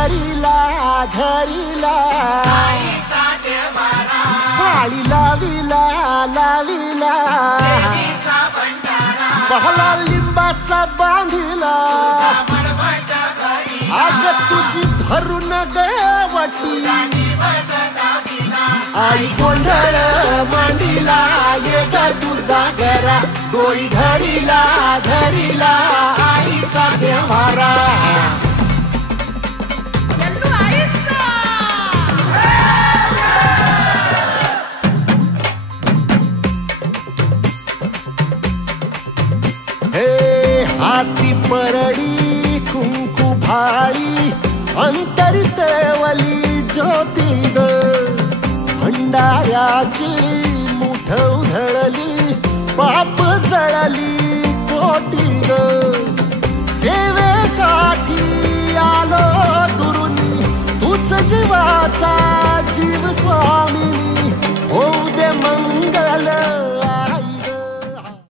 धरिला धरिला पाळी लाविला लाविला पहला लिंबाचा बांधिला आग तुझी भरून गवटी आई गोंधळ मांडिला ये ग तुझा घरा डोई धरिला धरिला आईचा देवारा हे हाती परडी कुंकू भाळी अंतरी तेवली ज्योती ग भंडाऱ्याची मुठ उधळली पाप जळली कोटी ग सेवेसाठी आलो दुरुनी तूच जीवाचा